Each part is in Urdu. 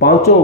5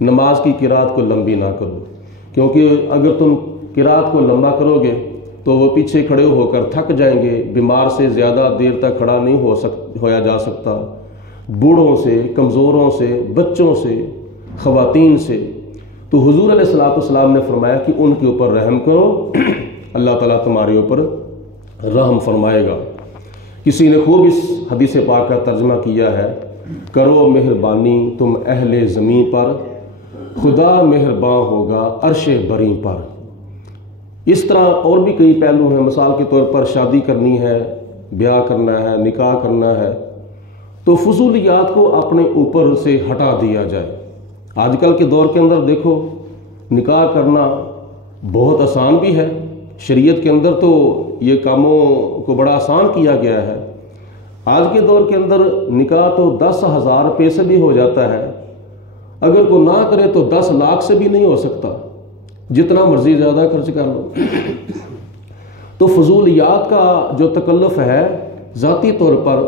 نماز کی قرات کو لمبی نہ کرو، کیونکہ اگر تم قرات کو لمبا کرو گے تو وہ پیچھے کھڑے ہو کر تھک جائیں گے، بیمار سے زیادہ دیر تک کھڑا نہیں ہویا جا سکتا، بوڑھوں سے، کمزوروں سے، بچوں سے، خواتین سے۔ تو حضور علیہ الصلوۃ والسلام نے فرمایا کہ ان کے اوپر رحم کرو، اللہ تعالیٰ تمہارے اوپر رحم فرمائے گا۔ کسی نے خوب اس حدیث پاک کا ترجمہ کیا ہے، کرو مہربانی تم اہل زمین پر، خدا مہربان ہوگا عرش بری پر۔ اس طرح اور بھی کئی پہلو ہیں، مثال کے طور پر شادی کرنی ہے، بیاہ کرنا ہے، نکاح کرنا ہے، تو فضولیات کو اپنے اوپر سے ہٹا دیا جائے۔ آج کل کے دور کے اندر دیکھو، نکاح کرنا بہت آسان بھی ہے، شریعت کے اندر تو یہ کاموں کو بڑا آسان کیا گیا ہے۔ آج کے دور کے اندر نکاح تو 10,000 روپے سے بھی ہو جاتا ہے، اگر کوئی نہ کرے تو 10 لاکھ سے بھی نہیں ہو سکتا، جتنا مرضی زیادہ خرچ کر لو۔ تو فضولیات کا جو تکلف ہے، ذاتی طور پر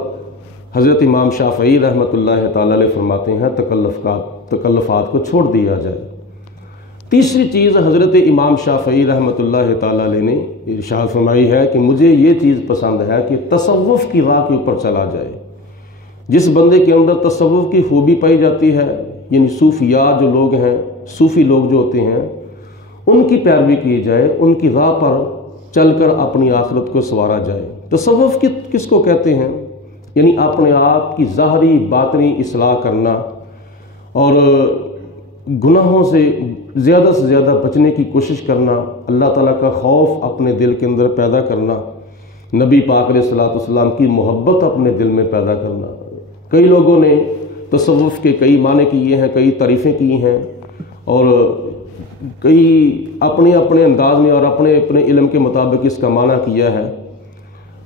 حضرت امام شافعی رحمۃ اللہ تعالی علیہ فرماتے ہیں تکلفات کو چھوڑ دیا جائے۔ تیسری چیز حضرت امام شافعی رحمۃ اللہ تعالی علیہ نے ارشاد فرمائی ہے کہ مجھے یہ چیز پسند ہے کہ تصوف کی راہ کے اوپر چلا جائے۔ جس بندے کے اندر تصوف کی خوبی پائی جاتی ہے، یعنی صوفیات جو لوگ ہیں، صوفی لوگ جو ہوتے ہیں، ان کی پیروی کی جائے، ان کی راہ پر چل کر اپنی آخرت کو سنوارا جائے۔ تصوف کس کو کہتے ہیں؟ یعنی اپنے آپ کی ظاہری باطنی اصلاح کرنا اور گناہوں سے زیادہ بچنے کی کوشش کرنا، اللہ تعالیٰ کا خوف اپنے دل کے اندر پیدا کرنا، نبی پاک علیہ الصلوۃ والسلام کی محبت اپنے دل میں پیدا کرنا۔ کئی لوگوں نے تصوف کے کئی معنی کیے ہیں، کئی تعریفیں کی ہیں، اور کئی اپنے انداز میں اور اپنے علم کے مطابق اس کا معنی کیا ہے۔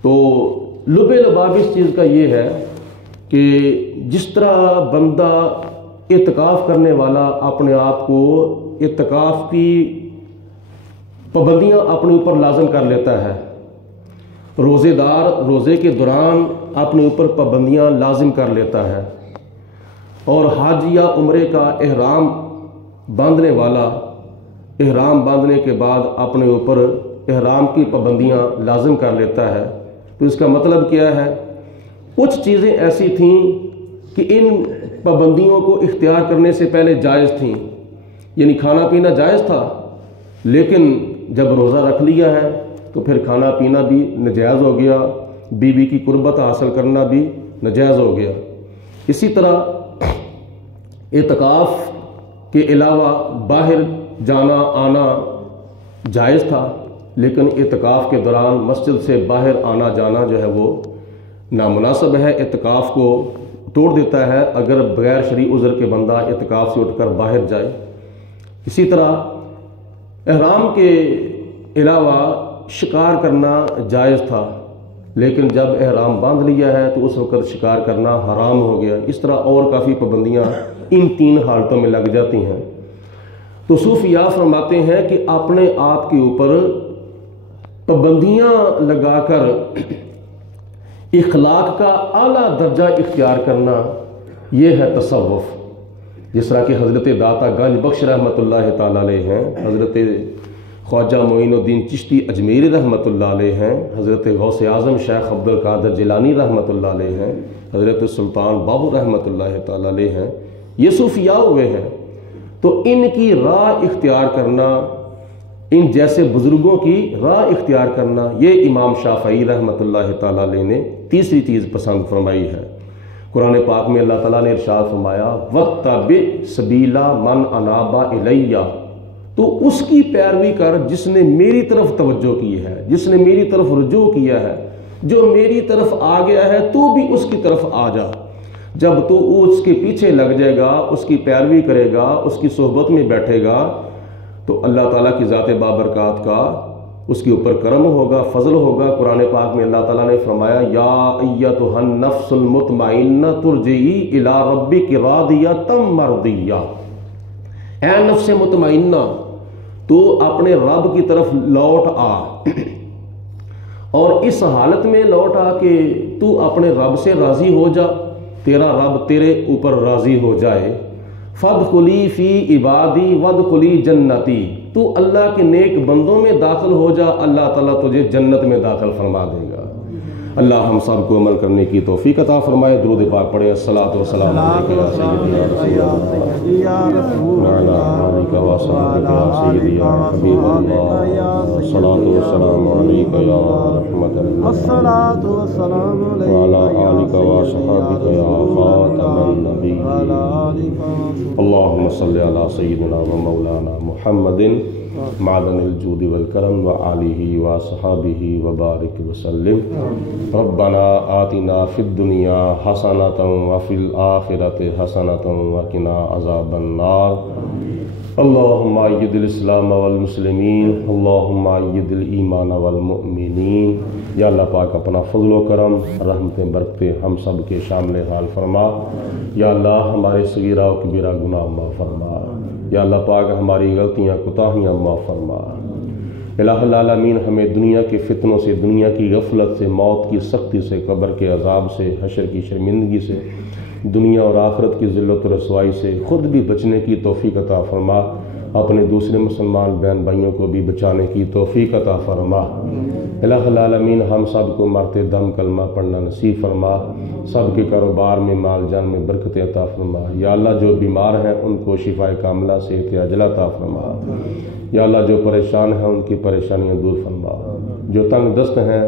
تو لب لباب اس چیز کا یہ ہے کہ جس طرح بندہ اعتکاف کرنے والا اپنے آپ کو اعتکاف کی پابندیاں اپنے اوپر لازم کر لیتا ہے، روزے دار روزے کے دوران اپنے اوپر پابندیاں لازم کر لیتا ہے، اور حج یا عمرے کا احرام باندھنے والا احرام باندھنے کے بعد اپنے اوپر احرام کی پابندیاں لازم کر لیتا ہے۔ تو اس کا مطلب کیا ہے؟ کچھ چیزیں ایسی تھیں کہ ان پابندیوں کو اختیار کرنے سے پہلے جائز تھیں، یعنی کھانا پینا جائز تھا، لیکن جب روزہ رکھ لیا ہے تو پھر کھانا پینا بھی ناجائز ہو گیا، بیوی کی قربت حاصل کرنا بھی ناجائز ہو گیا۔ اسی طرح اعتکاف کے علاوہ باہر جانا آنا جائز تھا، لیکن اعتکاف کے دوران مسجد سے باہر آنا جانا جو ہے وہ نامناسب ہے، اعتکاف کو توڑ دیتا ہے اگر بغیر شرعی عذر کے بندہ اعتکاف سے اٹھ کر باہر جائے۔ اسی طرح احرام کے علاوہ شکار کرنا جائز تھا، لیکن جب احرام باندھ لیا ہے تو اس وقت شکار کرنا حرام ہو گیا۔ اس طرح اور کافی پابندیاں ان 3 حالتوں میں لگ جاتی ہیں۔ تو صوفیاء فرماتے ہیں کہ اپنے آپ کے اوپر پابندیاں لگا کر اخلاق کا اعلیٰ درجہ اختیار کرنا، یہ ہے تصوف۔ جس طرح کہ حضرت داتا گنج بخش رحمۃ اللہ تعالیٰ علیہ ہیں، حضرت خواجہ معین الدین چشتی اجمیری رحمۃ اللہ علیہ ہیں، حضرت غوث اعظم شیخ عبد القادر جیلانی رحمۃ اللہ علیہ ہیں، حضرت سلطان بابو رحمۃ اللہ تعالیٰ علیہ ہیں، یہ صوفیاء ہوئے ہیں۔ تو ان کی راہ اختیار کرنا، ان جیسے بزرگوں کی راہ اختیار کرنا، یہ امام شافعی رحمۃ اللہ تعالیٰ علیہ نے تیسری چیز پسند فرمائی ہے۔ قرآن پاک میں اللہ تعالیٰ نے ارشاد فرمایا وَاتَّبِعْ سَبِیلَ مَنْ أَنَابَ إِلَيَّ، تو اس کی پیروی کر جس نے میری طرف توجہ کی ہے، جس نے میری طرف رجوع کیا ہے، جو میری طرف آ گیا ہے تو بھی اس کی طرف آ جا۔ جب تو اس کے پیچھے لگ جائے گا، اس کی پیروی کرے گا، اس کی صحبت میں بیٹھے گا، تو اللہ تعالیٰ کی ذات بابرکات کا اس کے اوپر کرم ہوگا، فضل ہوگا۔ قرآن پاک میں اللہ تعالیٰ نے فرمایا یا ایتھا النفس المطمئنہ ترجعی الی ربک راضیۃ مرضیہ، اے نفس مطمئنہ تو اپنے رب کی طرف لوٹ آ، اور اس حالت میں لوٹ آ کہ تو اپنے رب سے راضی ہو جا، تیرا رب تیرے اوپر راضی ہو جائے۔ فادخلی فی عبادی وادخلی جنتی، تو اللہ کے نیک بندوں میں داخل ہو جا، اللہ تعالیٰ تجھے جنت میں داخل فرما دے گا۔ اللہ ہم سب کو عمل کرنے کی توفیق عطا فرمائے۔ درود پاک پڑھیں۔ الصلاۃ والسلام علیک یا سیدی یا رسول اللہ وعلی آلک و صحبہ یا سیدی یا حبیب اللہ، الصلاۃ والسلام علیک یا رحمۃ اللہ، الصلاۃ والسلام علیک وعلی آلک و صحبہ یا خاتم النبیین، اللہم صلی علی سیدنا و مولانا محمد معدن الجود والکرم وآلہ وصحابہ وبارک وسلم۔ ربنا آتنا فی الدنیا حسنۃ وفی الآخرۃ حسنۃ وقنا عذاب النار۔ اللہم اید الاسلام والمسلمین، اللہم اید الایمان والمؤمنین۔ یا اللہ پاک اپنا فضل و کرم، رحمتیں برکتیں ہم سب کے شامل حال فرما۔ یا اللہ ہمارے صغیرہ و کبیرہ گناہ معاف فرما۔ یا اللہ پاک ہماری غلطیاں کوتاہیاں معاف فرما۔ الہ العالمین ہمیں دنیا کے فتنوں سے، دنیا کی غفلت سے، موت کی سختی سے، قبر کے عذاب سے، حشر کی شرمندگی سے، دنیا اور آخرت کی ذلت و رسوائی سے خود بھی بچنے کی توفیق عطا فرما، اپنے دوسرے مسلمان بہن بھائیوں کو بھی بچانے کی توفیق عطا فرما۔ الہ العالمین ہم سب کو مرتے دم کلمہ پڑھنا نصیب فرما، سب کے کاروبار میں، مال جان میں برکت عطا فرما۔ یا اللہ جو بیمار ہیں ان کو شفاء کاملہ صحت عاجلہ عطا فرما۔ یا اللہ جو پریشان ہیں ان کی پریشانیاں دور فرما، جو تنگ دست ہیں